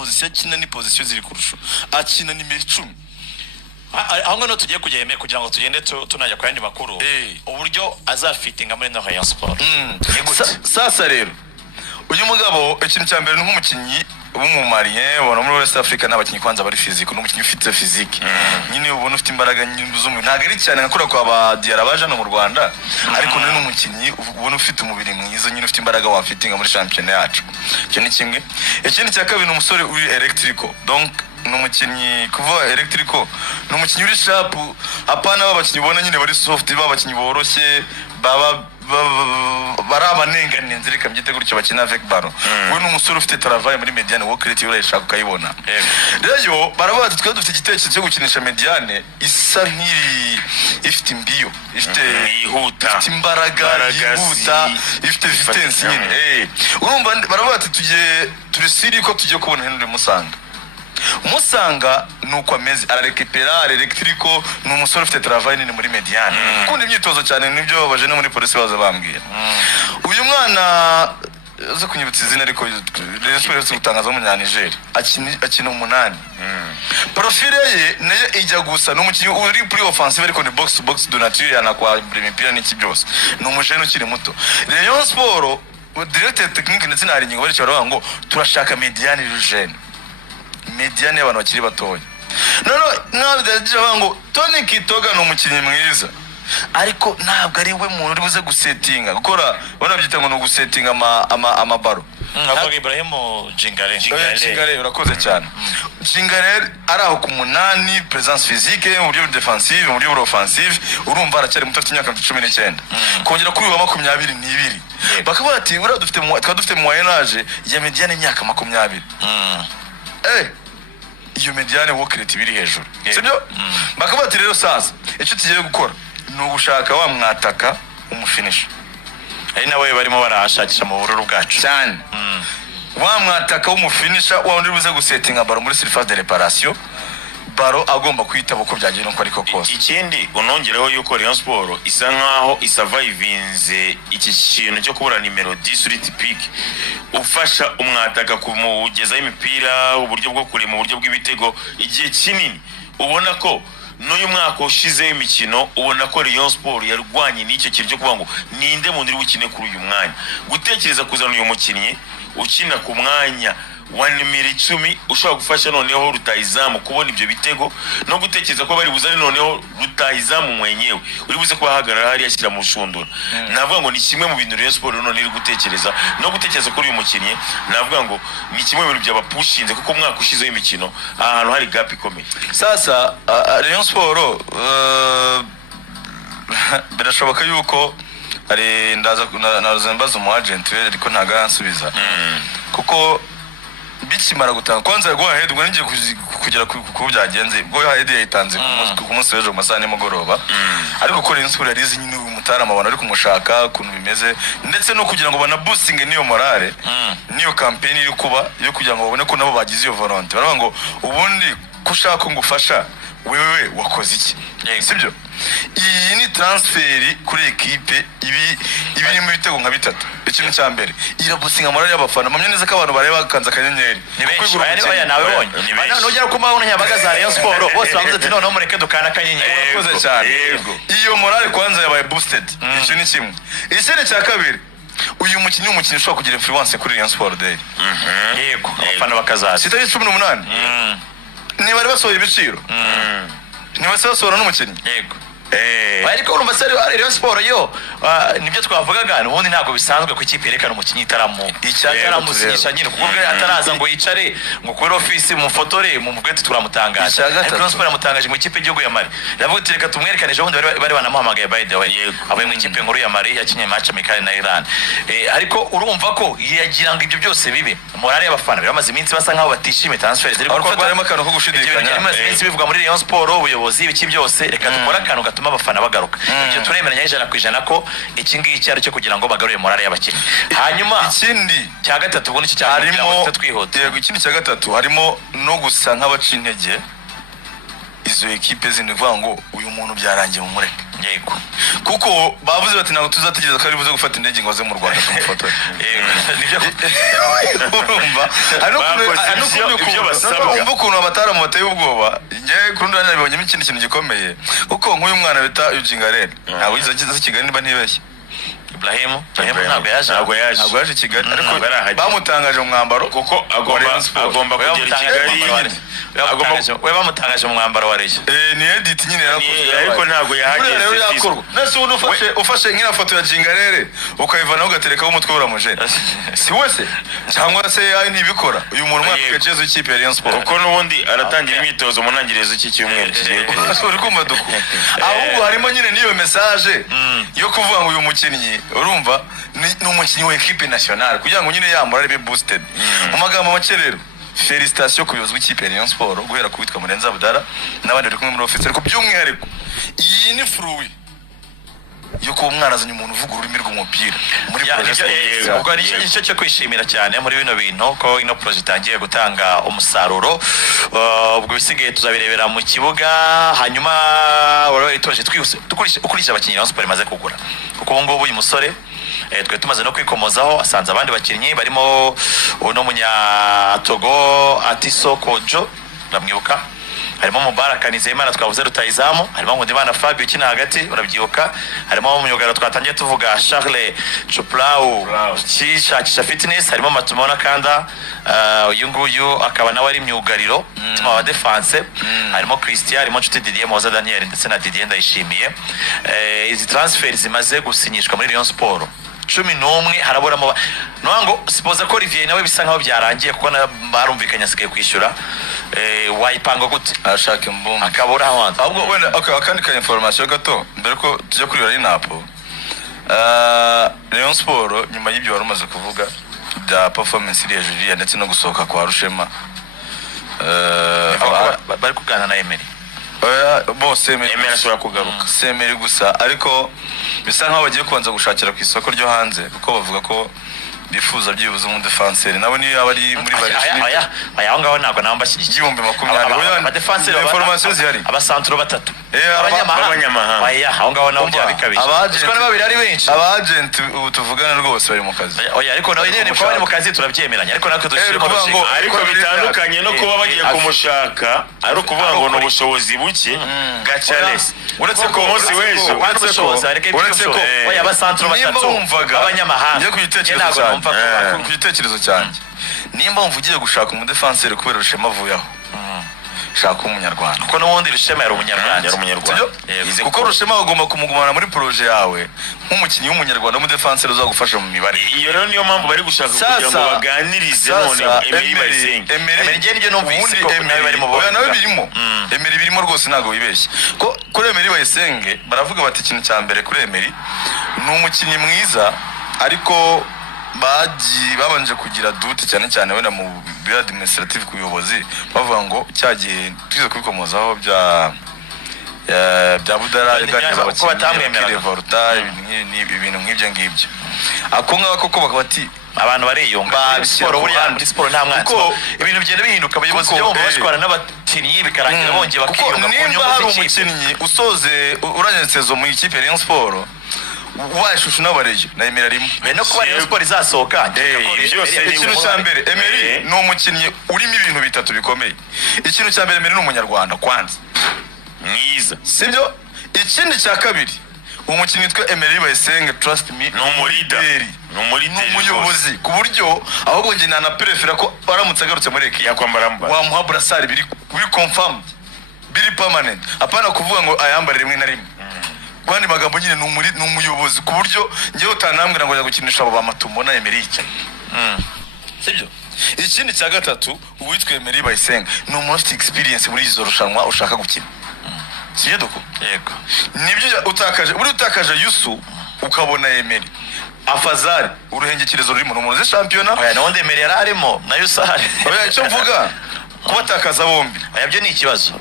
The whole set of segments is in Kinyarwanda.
position akina ni position ziri kurusha akina nimero 10 aho no tugiye kugenda kugira ngo tugende tunajya ku yandi makuru uburyo azafitinga muri no Rayon Sport sasa rero uyu mugabo ikintu cya mbere nk'umukinyi umumariye ubona muri West Africa n'abakinyi kwanza bari physique n'umukinyi ufite physique nyine ubona ufite imbaraga nyinshi ntago ari cyane nkakora kwa ba Diarra baje no mu Rwanda ariko none n'umukinyi ubona ufite umubiri mwiza nyine ufite imbaraga wa fitinga muri championnat yacu cyo ni kimwe ikindi cya kabiri n'umusore uri electrical donc n'umukinyi kuva electrical n'umukinyi uri sharp apana babakinyi ubona nyine bari soft babakinyi boroshye baba barabanengane nzirika mbyite gutyo bakina avec ballon we n'umusore ufite travail muri Mediane wo create urashaka kayibona rero barabaza twe dufite igitekerezo cyo gukinisha Mediane isa nk'iri ifite imbiyo ifite imbaraga yihuta ifite vitesse nyine urumva barabaza turi siri ko tugiye kubona Henry Musanga nuko ameze ararekipera electrical n'umusore ufite travail nini muri Mediane kundi imyitozo cyane nibyo baje no muri police baza bambwira uyu mwana zo kunyibutsa izina ariko Rayon gutangaza mu Nigeria akina 8 profile ye nayo ijya gusa n'umukinyi uri pre offensive ariko ni box to box de nature yanakwa imipira n'iki byose n'umujene ukiri muto Rayon Sport directeur technique ndetse na Aringo bari cyaro ngo turashaka Mediane jeune Mediane abantu bakiri batoya none ndaje bango Tony Kitoga no mukinyi mwiza ariko ntabwo ari we muntu uri buze gusettinga gukora bona byita ngo no gusettinga ama baro Avuga Ibrahim Jingare urakoze cyane Jingare araho ku 8 presence physique mu buryo defensive mu buryo offensive urumva aracyari muto afite imyaka 19 kongera kuri 22 bakaba ati ura dufite moyennage ya Mediane imyaka 20 iyo Mediane wo create biri hejuru sibyo bakaba ati rero sasa icyo tugiye gukora no gushaka wa mwataka umufinisha ari nawe barimo barashakisha mu bururu bwacu cyane wa mwataka umufinisha wa undi buze gusettinga baro muri surface de réparation baro agomba kwitaba uko byagenda uko ariko kose ikindi unongereho yuko Rayon Sport isa nkaho isavivinze iki kintu cyo kubura nimero 10 uri typique ufasha umwataka kumugeza imipira uburyo bwo kure mu buryo bw'ibitego igihe kinini ubona ko n'uyu mwaka ushize imikino ubona ko Rayon Sport yarwanye n'icyo kintu cyo kuvuga ngo ninde muntu uri bukine kuri uyu mwanya gutekereza kuzana uyu mukinnyi ukina ku mwanya wa nimero 10 ushobora gufasha noneho rutayizamu kubona ibyo bitego no gutekereza ko bari buzane noneho rutayizamu mwenyewe uri buze kubahagarara hari yashyira mu shundura navuga ngo ni kimwe mu bintu Rayon Sport none iri gutekereza no gutekereza kuri uyu mukinnyi navuga ngo ni kimwe mu bintu byabapushinze kuko mwaka ushize imikino ahantu hari gap ikomeye sasa Rayon Sport birashoboka yuko ari ndaza mbaza umu agent ariko ntagansubiza kuko bikimara gutanga kwanza go ahead ngo ngiye kugera ku byagenze go ahead yayitanze ku munsi w'ejo masaha nimugoroba ariko ko Rayon Sport yarizi nyine umutarama abantu ari kumushaka kuntu bimeze ndetse no kugira ngo bana boosting niyo morale niyo campaign iri kuba yo kugira ngo babone ko nabo bagize iyo volonté baravuga ngo ubundi kushaka ngufasha wewe wakoze iki sibyo iyi ni transfer kuri equipe ibi mu bitego nka bitatu ikintu cya mbere irabusinga morale y'abafana mamye neza ko abantu bareba kanza kanyenyeri kwigura nawe bonye bana nogera ko mbona nyabaga za Rayon Sport bose bavuze ati none mureke dukana kanyenyeri urakoze cyane iyo morale kwanza yabaye boosted icyo ni kimwe ikindi cya kabiri uyu mukinnyi ushobora kugira influence kuri Rayon Sport Day yego abafana bakazaza sitari 18 ni bari basohoye ibiciro ni basohora n'umukinnyi yego ariko urumva se Rayon Sport yo nibyo twavugaga ubundi ntabwo bisanzwe ku ikipe yerekana umukinnyi itaramusinyisha nyine kuko ataraza ngo yicare ngo kuri office mu fotore mu mugwete turamutangaje ariko Rayon Sport yamutangaje mu ikipe y'igihugu ya Mali ndavuga ati reka tumwerekane ejo bundi bari banamuhamagaye by the way avuye mu ikipe nkuru ya Mali yakinye match amikali na Iran ariko urumva ko yagira ngo ibyo byose bibe morale y'abafana biramaze iminsi basa nkaho batishime transfer ziri gukorwa harimo akantu ko gushidikanya biramaze iminsi bivuga muri Rayon Sport ubuyobozi biki byose reka dukora akantu gatuma abafana bagaruka ibyo turemeranya 100% ko iki ngiki ari cyo kugira ngo bagarure morale y'abakinnyi hanyuma ikindi cya gatatu ubundi cyo harimo twihote yego ikindi cya gatatu harimo no gusa nk'abaca intege izo equipe zindi vuga ngo uyu muntu byarangiye mu mureke yego kuko bavuze bati ntabwo tuzategereza ko ari buze gufata indege ngo aze mu Rwanda tumufotore. Urumva umva ukuntu abataramu bateye ubwoba. Njye ku rundi ruhande nabibonyemo ikindi kintu gikomeye kuko nk'uyu mwana bita Ujingarere ntabwo yize i Kigali niba ntibeshye. Ibrahim ntabwo yaje i Kigali ariko bamutangaje mu mwambaro kuko agomba kugera i Kigali. We bamutangaje mu mwambaro wa Reyo. Ni edit nyine yarakoze ariko ntabwo yahageze. Nese ubu ufashe nk'ina foto ya Jingarere ukayivanaho ugaterekaho umutwe uramuje. Si wese cyangwa se yayi ntibikora. Uyu muntu mwaka Jesu ikipe ya Rayon Sport. Kuko n'ubundi aratangira imyitozo mu ntangiriro z'iki cyumweru. Uri kumva duko. Ahubwo harimo nyine niyo message yo kuvuga ngo uyu mukinnyi urumva ni umukinnyi wa equipe nationale kugira ngo nyine yamura be boosted. Mu magambo make rero félicitations ku buyobozi bw'ikipe ya Rayon Sport guhera ku witwa Murenzi Abdara n'abandi bari kumwe muri office ariko by'umwihariko iyi ni fruit yo kuba mwarazanye umuntu uvuga ururimi rw'umupira muri project. Ubwo ari icyo cyo kwishimira cyane muri bino bintu ko ino project itangiye gutanga umusaruro. Ubwo bisigaye tuzabirebera mu kibuga hanyuma wari toje ukurikije abakinnyi Rayon Sport imaze kugura kuko ubu ngubu uyu musore twe tumaze no kwikomozaho asanze abandi bakinnyi barimo uno munyatogo Atiso Kojo ndamwibuka, harimo Mubaraka Nizeyimana twavuze rutayizamu, harimo Nkundimana Fabio ukina hagati urabyibuka, harimo umuyogaro twatangiye tuvuga Charles Chuplau kishakisha fitness, harimo Matumona Kanda uyu nguyu akaba nawe ari myugariro tuma wa defense, harimo Christian, harimo Nshuti Didier Moza Daniel ndetse na Didier Ndayishimiye. Izi transfer zimaze gusinyishwa muri Rayon Sport 11 haraburamo nwango sipoza ko Olivier nawe bisa nkaho byarangiye kuko barumvikanye asigaye kwishyura. Wayipanga gute ashaka imbumbe akabura hanze ahubwo wenda akandi ka information gato mbere ko tujya kuri line-up. Rayon Sport nyuma y'ibyo wari umaze kuvuga bya performance iri hejuru ndetse no gusohoka kwa Rushema bari kugana na Emery bose Emery ashobora kugaruka Emery gusa ariko bisa nkaho bagiye kubanza gushakira ku isoko ryo hanze kuko bavuga ko bifuza byibuze mu defenseur nawe ni abari muri bari aya ngaho ntabwo namba shyigiye 2020 aba defenseur information zihari aba centro batatu abanyamahanga aya aho ngaho nabo byabikabije kuko ni babiri ari benshi aba agent tuvugana rwose bari mu kazi oya ariko nawe nyine ko bari mu kazi turabyemeranya ariko natwe dushima ariko bitandukanye no kuba bagiye kumushaka ari ukuvuga ngo no bushobozi buke gacales uretse ko umunsi w'ejo uretse ko oya aba centro batatu abanyamahanga ku gitekerezo cyanjye nimba mvugiye gushaka umudefenseur kubera Rushema avuyaho shaka umunyarwanda kuko n'ubundi Rushema yari umunyarwanda kuko Rushema agomba kumugumana muri projet yawe nk'umukinnyi w'umunyarwanda w'umudefenseur uzagufasha mu mibare. Iyo rero niyo mpamvu bari gushaka kugira ngo baganirize none Emery Bayisenge ngiye numvise ko nawe bari mu boya nawe birimo Emery birimo rwose ntago wibeshye ko kuri Emery Bayisenge baravuga bati ikintu cya mbere kuri Emery ni umukinnyi mwiza ariko babanje kugira dute cyane wenda mu biro administrative kuyobozi bavuga ngo cyagiye tuze kubikomozaho bya Budara iganira ko batamwemera revolta ibintu nk'ibyo ngibyo akonga koko bakabati abantu bariyunga siporo buriya muri siporo nta mwanzi ibintu bigenda bihinduka abayobozi byo bashwana n'abakinnyi bikarangira bongeye bakiyunga nimba hari umukinnyi usoze uranyensezo mu ikipe ya Rayon Sport washushu n'abareyo na Emery arimo no kuba Rayon Sport izasohoka ikintu cya mbere Emery ni umukinnyi urimo ibintu bitatu bikomeye. Ikintu cya mbere Emery ni umunyarwanda kwanza mwiza sibyo. Ikindi cya kabiri umukinnyi witwa Emery Bayisenge trust me ni umuyobozi ku buryo ahubwo njye na prefera ko baramutse agarutse muri ekipe yakwambara wamuha brassard biri confirmed biri permanent apana kuvuga ngo ayambare rimwe na rimwe. Kwani magambo nyine ni umuyobozi ku buryo ngewe utanambwira ngo yagukinisha abo bamatumo na Emery cyane sibyo. Ikindi cya gatatu uwitwa Emery Bayisenge ni umuntu ufite experience muri izo rushanwa ushaka gukina sibyo duko yego nibyo utakaje Yusu ukabona Emery Afazari uruhengekerezo ruri mu rumuntu shampiyona oya none Emery yararimo na Yusari oya icyo mvuga kubatakaza bombi ayabyo ni ikibazo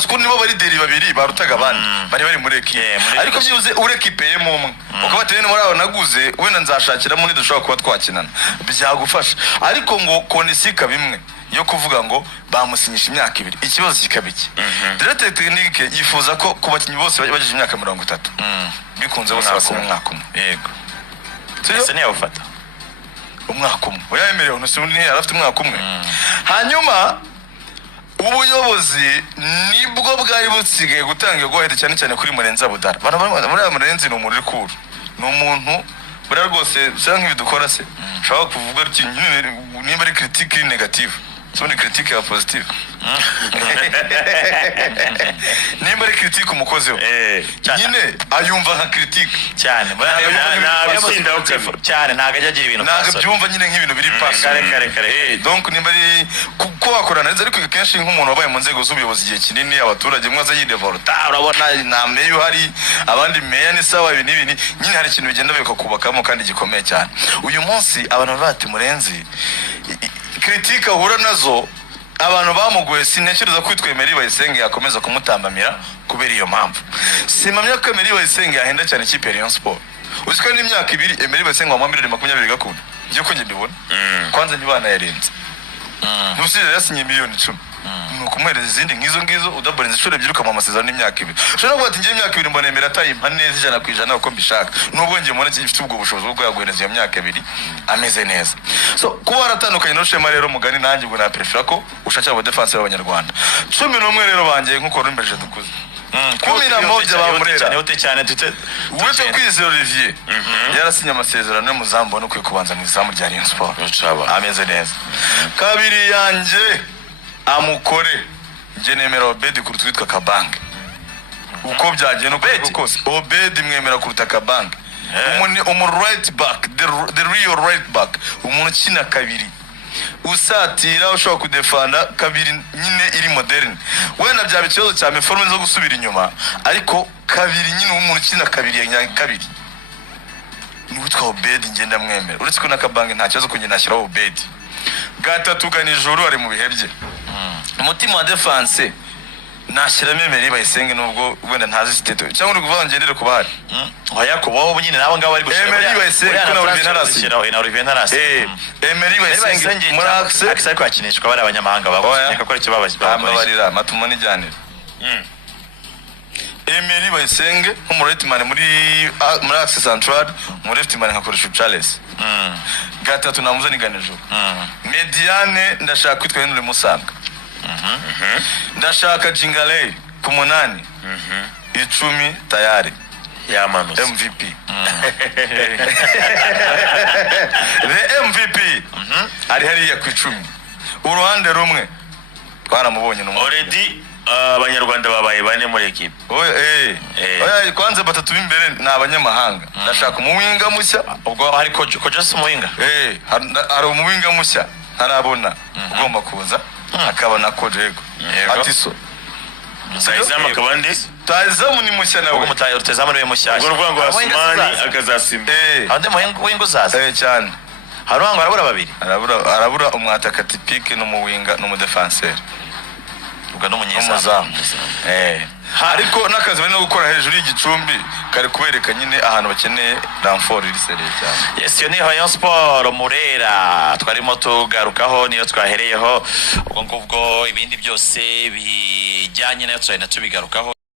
kuko nibo bari deri babiri barutaga abandi bari muri ekipe ariko byibuze urekipeyemo umwe ukabateye muri abo naguze wenda nzashakira muri dushobora kuba twakinana byagufasha ariko ngo konisika bimwe yo kuvuga ngo bamusinyisha imyaka 2 ikibazo kikaba iki directeur technique yifuza ko ku bakinnyi bose bagejeje imyaka 30 bikunze bose basinya umwaka umwe yego ese niyo ufata umwaka umwe oyayemerewe unusundi arafite umwaka umwe hanyuma ubuyobozi nibwo bwari butsigaye gutanga gohede cyane cyane kuri Murenzi Budara muri Murenzi ni umuntu uri kuru ni umuntu bura rwose cyangwa nk'ibidukora se ushaka kuvuga ati nimba ari critique negative sone critique ya positive nimba ari critique umukozi we nyine ayumva nka critique cyane cyane ntago agira ibintu ntago byumva nyine nk'ibintu biri pass kare donc nimba ari kuko wakorana neza ariko kenshi nk'umuntu wabaye mu nzego z'ubuyobozi igihe kinini abaturage mwaza yidevolta urabona namwe yo hari abandi meya ni sawa ibi n'ibini nyine hari ikintu bigenda bikakubakamo kandi gikomeye cyane uyu munsi abantu bati Murenzi critique ahura nazo abantu bamugoye sintekereza kwitwa Emery Bayisenge yakomeza kumutambamira kubera iyo mpamvu simamya ko Emery Bayisenge yahenda cyane ikipe ya Rayon Sport uziko n'imyaka 2 Emery Bayisenge wa 2020 gakunda ngiye ko ngibibona kwanza ntibana yarenze n'usije yasinye miliyoni 10 nukumwereza izindi ngizo udaborenze ishuri byiruka mu amasezerano n'imyaka 2 ushobora kuba ati ngiye imyaka 2 mbona Emery atayimpa neza 100% uko mbishaka nubwo ngiye mubona gifite ubwo bushobozi bwo yaguhereza iyo myaka 2 ameze neza so kuba aratandukanye no Shema rero mugani nanjye ngo na prefer ko ushakira abo defense y'abanyarwanda 11 rero bangiye nkuko rumbeje dukuze 11 bamurera cyane dute Uwete Kwizera Olivier yarasinye amasezerano yo muzambo no kwikubanza mu izamu rya Rayon Sport ameze neza kabiri yanje amukore nje nemera Obedi kuruta witwa Kabange uko byagiye no kose Obedi mwemera kuruta Kabange umu right back the real right back umuntu kina kabiri usatira ushobora kudefanda kabiri nyine iri moderne wenda byaba ikibazo cya meforme zo gusubira inyuma ariko kabiri nyine umuntu kina kabiri ya kabiri ni witwa Obedi ngenda mwemera uretse ko na Kabange nta kibazo kunye nashyiraho Obedi gatatu ganijoro ari mu bihebye umutima wa defense nashyiramo Emery Bayisenge nubwo wenda ntazi siteto cyangwa uri kuvuga ngendere ku bahari oya ko wowe nyine nawe ngabo ari gushira Emery Bayisenge kuna Olivier Narasi Emery Bayisenge muri akisa ko akinishwa bari abanyamahanga bagushaka ko icyo babarira matumo n'ijyanire Emery Bayisenge nk'umuretman muri Access Central mu leftman nkakoresha Charles gatatu namuze niganijoro Mediane ndashaka kwitwa Henry Musanga ndashaka Jingalei ku 8 10 tayari yamanutse MVP the MVP ari hariya ku 10 uruhande rumwe twaramubonye no already abanyarwanda babaye bane muri equipe oya kwanza batatu b'imbere ni abanyamahanga ndashaka umuwinga mushya ubwo hari Kojasi umuwinga hari umuwinga mushya harabona ugomba kuza akabona ko Diego Atiso Mutayizamu akabande Tayizamu ni mushya nawe Mutayizamu ni mushya ubwo rwango Asumani akazasimba ande muwinga uzaza cyane haruhango arabura babiri arabura umwataka typique no muwinga no mu defenseur ubwo no munyezamu ariko nakazi bari no gukora hejuru y'igicumbi kare kubereka nyine ahantu bakeneye renfort iri seriye cyane yes yo ni Rayon Sport Murera twarimo tugarukaho niyo twahereyeho ubwo ngubwo ibindi byose bijyanye nayo tubigarukaho